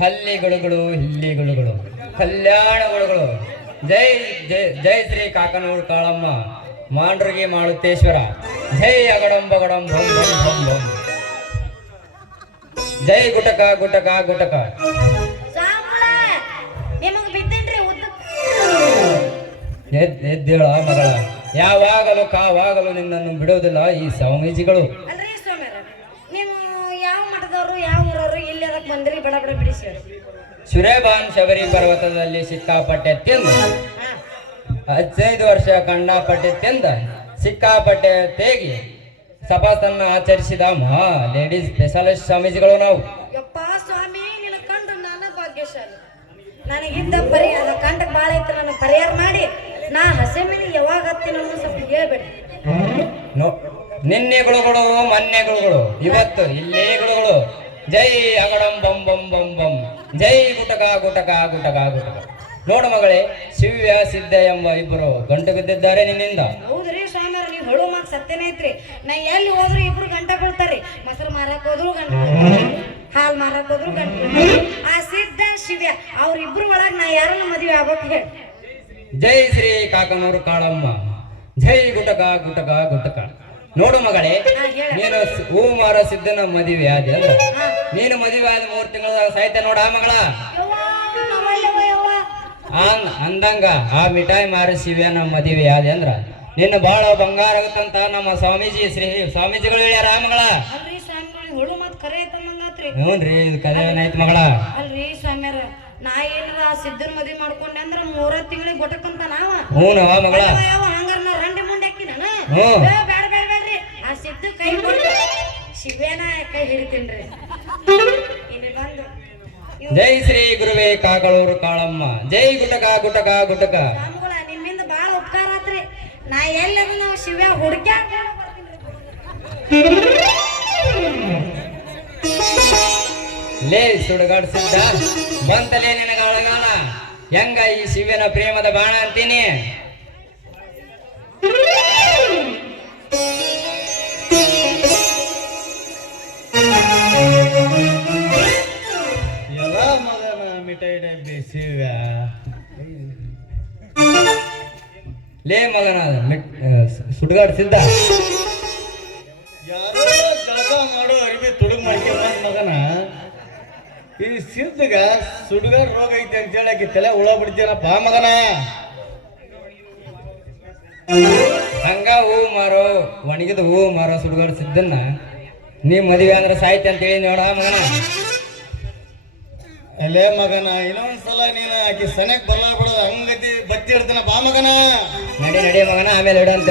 ಹಲ್ಲಿಗಳು ಹಿಲ್ಲಿಗಳು ಕಲ್ಯಾಣಗಳು ಜೈ ಜೈ ಜೈ ಶ್ರೀ ಕಾಕನೂರು ಕಾಳಮ್ಮ ಮಾಂಡ್ರಿಗೆ ಮಾಳುತ್ತೇಶ್ವರ ಜೈ ಅಗಡಂ ಬಗಡಂ ಭಂ ಭಂ ಭಂ ಭಂ ಜೈ ಗುಟಕ ಗುಟಕ ಗುಟಕ ಎದ್ದೇಳ ಮಗಳ ಯಾವಾಗಲೂ ಕಾವಾಗಲೂ ನಿನ್ನನ್ನು ಬಿಡುವುದಿಲ್ಲ ಈ ಸ್ವಾಮೀಜಿಗಳು. ಸುರೇಬಾನ್ ಶಬರಿ ಪರ್ವತದಲ್ಲಿ ಸಿಕ್ಕಾಪಟ್ಟೆ ತಿಂದು 15 ವರ್ಷ ಕಂಡಾಪಟ್ಟೆ ತಿಂದ ಸಿಕ್ಕಾಪಟ್ಟೆ ತೇಗಿ ಸಪಾಸನ್ನ ಆಚರಿಸಿದ ಮಹಾ ಲೇಡೀಸ್ ಸ್ಪೆಷಲಿಸ್ಟ್ ಸ್ವಾಮೀಜಿಗಳು ನಾವು. ಸ್ವಾಮಿ ನಿನ್ನ ಕಂಡು ನಾನು ಭಾಗ್ಯಶಾಲಿ. ನನಗಿದ್ದ ಪರಿಹಾರ ಕಂಡ ಬಾಳ ಐತ್ರ ನನಗೆ ಪರಿಹಾರ ಮಾಡಿ ನಾ ಹಸೆ ಮೇಲೆ ಯಾವಾಗ ಹತ್ತೀನಿ ಅನ್ನೋ ಸ್ವಲ್ಪ ಹೇಳ್ಬೇಡಿ. ನಿನ್ನೆಗಳು ಮೊನ್ನೆಗಳು ಇವತ್ತು ಇಲ್ಲೇಗಳು ಜೈ ಅಗಡಂ ಬಂ ಬಂ ಬಂ ಬಂ ಜೈ ಗುಟಕ ಗುಟಕ ಗುಟಕ ಗುಟಕ. ನೋಡು ಮಗಳೇ, ಶಿವ್ಯ ಸಿದ್ಧ ಎಂಬ ಇಬ್ಬರು ಗಂಟು ಬಿದ್ದಿದ್ದಾರೆ ನಿನ್ನಿಂದ. ಹೌದ್ರಿ ಸ್ವಾಮಿಯವ್ರ, ನೀವು ಹೇಳೋ ಮಾತು ಸತ್ಯನೇ ಐತ್ರಿ. ನಾ ಎಲ್ಲಿ ಹೋದ್ರು ಇಬ್ರು ಗಂಟ ಕೊಡ್ತಾರಿ. ಮೊಸರು ಮಾರಕ್ ಹೋದ್ರು ಗಂಟ, ಹಾಲು ಮಾರಕ್ ಹೋದ್ರು ಗಂಟ. ಆ ಸಿದ್ಧ ಶಿವ್ಯ ಅವ್ರಿಬ್ರು ಒಳಗ್ ನಾ ಯಾರನ್ನ ಮದುವೆ ಆಗ್ಬೇಕು ಹೇಳಿ. ಜೈ ಶ್ರೀ ಕಾಕನೂರು ಕಾಳಮ್ಮ ಜೈ ಗುಟಕ ಗುಟಕ ಗುಟಕ. ನೋಡು ಮಗಳೇ, ನೀನು ಹೂ ಮಾರ ಸಿದ್ಧನ ಮದುವೆ ಆದಿ ಅಂದ್ರ ನೀನು ಮದುವೆ ಆದ 3 ತಿಂಗಳ ಸಾಯ್ತೆ ನೋಡ ಮಗಳ. ಅಂದಂಗ ಆ ಮಿಠಾಯಿ ಮಾರ ಶಿವ್ಯನ ಮದುವೆ ಆದಿ ಅಂದ್ರ ನಿನ್ನ ಬಾಳ ಬಂಗಾರ ಆಗುತ್ತಂತ ನಮ್ಮ ಸ್ವಾಮೀಜಿ ಶ್ರೀ ಸ್ವಾಮೀಜಿಗಳು ಹೇಳ್ಯಾರ ಮಗಳ. ಹ್ಞೂನ್ರಿ, ಇದು ಕದೆ ಏನಾಯ್ತು ಮಗಳ? ಅಲ್ರಿ ಸ್ವಾಮ್ಯಾರ, ನಾ ಏನಾರ ಆ ಸಿದ್ಧನ ಮದುವೆ ಮಾಡ್ಕೊಂಡೆ ಅಂದ್ರ 3 ತಿಂಗಳಿಗೆ ಗೊಟ್ಟಕ್ಕಂತ ನಾವ. ಹ್ಞೂ ಮಗಳ, ಹಂಗಾರ ನಾ ರಂಡಿ ಮುಂಡೆ ಹಾಕಿ ನಾನು ಬೇಡ ಬೇಡ್ರಿ. ಆ ಸಿದ್ಧ ಕೈ ಕೊಟ್ಟು ಶಿವ್ಯನ ಕೈ ಹಿಡಿತೀನ್ರಿ. ಇಲ್ಲಿ ಬಂದು ಜೈ ಶ್ರೀ ಗುರುವೇ ಕಾಕಳೂರು ಕಾಳಮ್ಮ ಜೈ ಗುಟಕ ಗುಟಕ ಗುಟಕ. ನಿಮ್ಮಿಂದ ಬಾಳ ಉಪಕಾರ ಆತ್ರಿ. ನಾ ಎಲ್ಲರೂ ನಾವು ಶಿವ್ಯ ಹುಡುಕ ಲೇ ಸುಡುಗಾಡ್ ಸಿದ್ಧ ಬಂತಲೇ ನಿನಗ ಅಳಗಾಲ. ಹೆಂಗ ಈ ಶಿವ್ಯನ ಪ್ರೇಮದ ಬಾಣ ಅಂತೀನಿ. ಎಲ್ಲ ಮಗನ ಮಿಠಾಯಿ ಡಬ್ಬಿ ಶಿವ್ಯ. ಲೇ ಮಗನ ಸುಡುಗಾಡ್ ಸಿದ್ಧ, ಯಾರೋ ಜಳಕ ಮಾಡೋ ಅರಿವಿ ತುಡುಗ್ ಮಾಡ್ಕೊಂಡ ಮಗನ ಈ ಸಿದ್ಧಗ ಸುಡುಗಾಡ ರೋಗ ಐತಿ ಅಂತ ಹೇಳಕ್ಕೆ ತಲೆ ಹುಳ ಬಿಡ್ತೀನಪ್ಪ ಮಗನ. ಹಂಗ ಹೂ ಮಾರೋ ಒಣಗಿದ ಹೂ ಮಾರೋ ಸುಡುಗಾಡ್ ಸಿದ್ದನ್ನ ನೀ ಮದುವೆ ಅಂದ್ರೆ ಸಾಯ್ತಿ ಅಂತ ಹೇಳಿ ನೋಡ ಮಗನ. ಅಲ್ಲೇ ಮಗನ, ಇನ್ನೊಂದ್ಸಲ ನೀನು ಆಕಿ ಸನಕ್ ಬಲ್ಲ ಬಿಡೋದು ಹಂಗತಿ ಬತ್ತಿ ಇಡ್ತೀನಪ್ಪ ಮಗನ. ನಡಿ ಮಗನ, ಆಮೇಲೆ ಇಡಂತ.